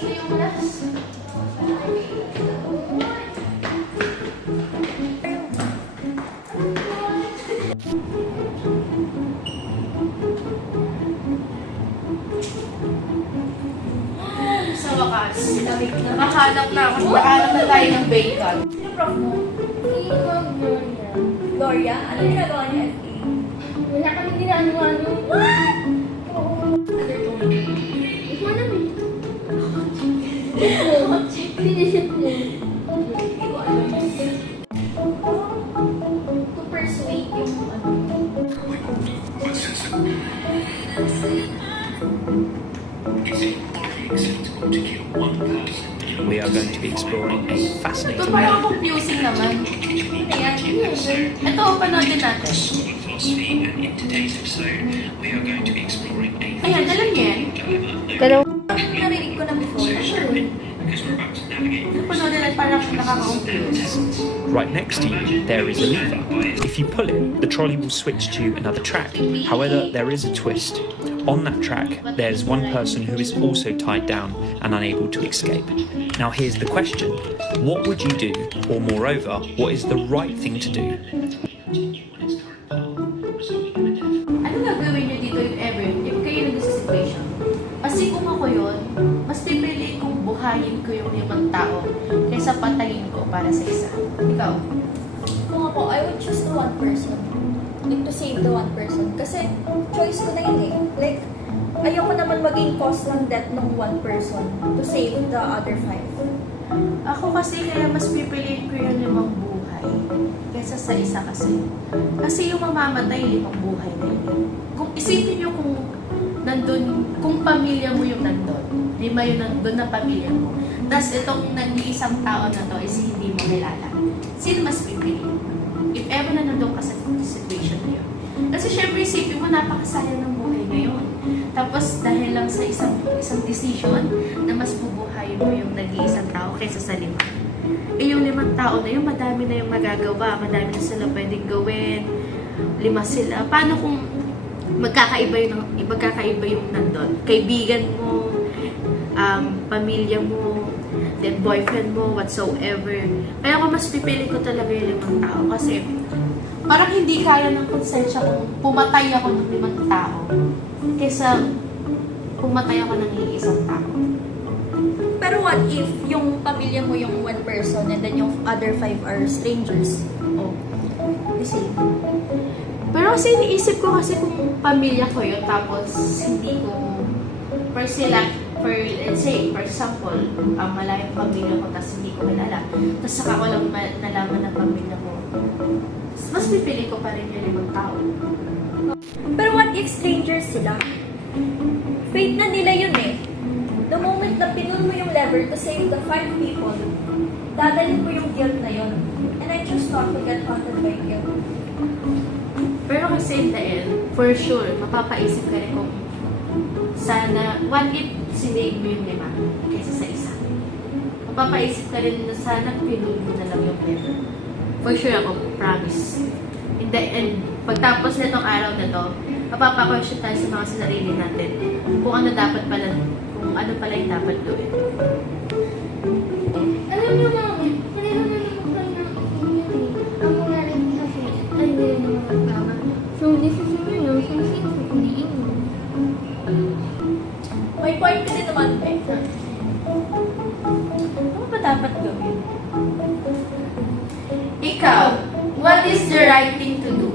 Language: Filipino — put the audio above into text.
na yung last. Sa wakas, nakahanap na ako. Nakahanap na tayo ng bacon. Sino prof mo? Si Ma'am Gloria. Gloria? Ano ginagawa niya FA? Wala kami ginano-ano. What? Undertone. Ikaw na may. Sinisip mo. To persuade yung ano. We are going to be exploring a Ito fascinating parang world. confusing naman. Ayan. Ito, panoodin natin. Ayan, alam niya yan. Narinig ko na before. Panoodin natin parang nakaka-confuse. Right next to you, there is a lever. If you pull it, the trolley will switch to another track. However, there is a twist. On that track, there's one person who is also tied down and unable to escape. Now here's the question. What would you do? Or moreover, what is the right thing to do? Ano gagawin niyo dito if kayo nandun sa situation? Kasi kung ako yun, mas pipili kong buhayin ko yung 5 tao kaysa patayin ko para sa isa. Ikaw? Kung ako, I would choose the one person. Like, to save the one person. Kasi, choice ko na yun eh. Like, ayoko naman maging cause ng death ng one person to save the other 5. Ako kasi kaya mas pipiliin ko yung 5 buhay kaysa sa isa kasi. Kasi yung mamamatay, 5 buhay na yun. Kung isipin nyo kung nandun, kung pamilya mo yung nandun, 5 yung nandun na pamilya mo, tapos itong nag-iisang tao na to is hindi mo kilala. Sino mas pipiliin? If ever na nandun ka sa situation na yun. Kasi syempre isipin mo, napakasaya ng buhay ngayon. Tapos dahil lang sa isang decision na mas bubuhayin mo yung nag-iisang tao kaysa sa 5. Eh yung 5 tao na yun, madami na yung magagawa, madami na sila pwedeng gawin, 5 sila. Paano kung magkakaiba yung nandun? Kaibigan mo, pamilya mo, then boyfriend mo, whatsoever. Kaya ako mas pipili ko talaga yung 5 tao kasi parang hindi kaya ng konsensya kung pumatay ako ng 5 tao kaysa pumatay ako ng iisang tao. Pero what if yung pamilya mo yung one person and then yung other 5 are strangers? Oh. The same. Pero kasi iniisip ko kasi kung pamilya ko yun tapos hindi ko let's say, for example, malayong pamilya ko tapos hindi ko kilala. Tapos saka ko lang nalaman ng pamilya ko. Mas pipili ko pa rin yung 5 tao. Pero what if strangers sila? Fate na nila yun eh. The moment na pinul mo yung lever to save the 5 people, dadalhin mo yung guilt na yun. And I choose not to get haunted by guilt. Pero kasi in the end, for sure, mapapaisip ka rin kung sana, what if sinave mo yung 5 kaysa sa isa? Mapapaisip ka rin na sana pinul mo na lang yung lever. For sure ako, promise. In the end, pagtapos na itong araw na to, mapapakonsyon tayo sa mga sarili natin kung ano dapat pala, kung ano pala yung dapat gawin. Alam mo namin, pareho na naman kayo ng opinion eh. Ang mga rin kasi, ay hindi naman magtama. So, decision nyo yun, so sino pipiliin mo? May point ka din naman, eh. Ano ba dapat gawin? Ikaw, what is the right thing to do?